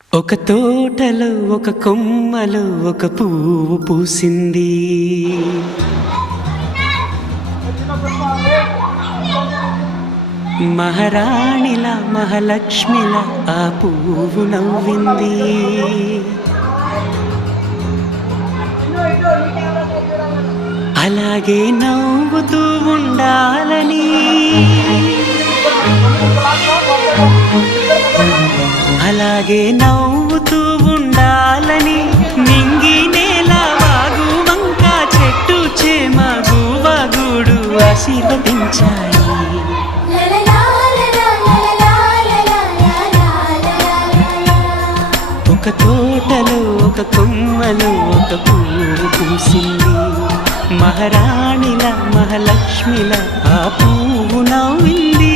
ఒక తోటలో ఒక కొమ్మలో ఒక పువ్వు పూసింది. మహారాణిలా మహాలక్ష్మిలా ఆ పువ్వు నవ్వింది. అలాగే నవ్వుతూ ఉండాలని, అలాగే నవ్వుతూ ఉండాలని నింగి నేల వాగు వంక చెట్టు చేమ గూడు ఆశీర్వదించాయి. ఒక తోటలో ఒక కొమ్మలో ఒక పువ్వు పూసింది. మహారాణిలా మహాలక్ష్మిలా ఆ పువ్వు నవ్వింది.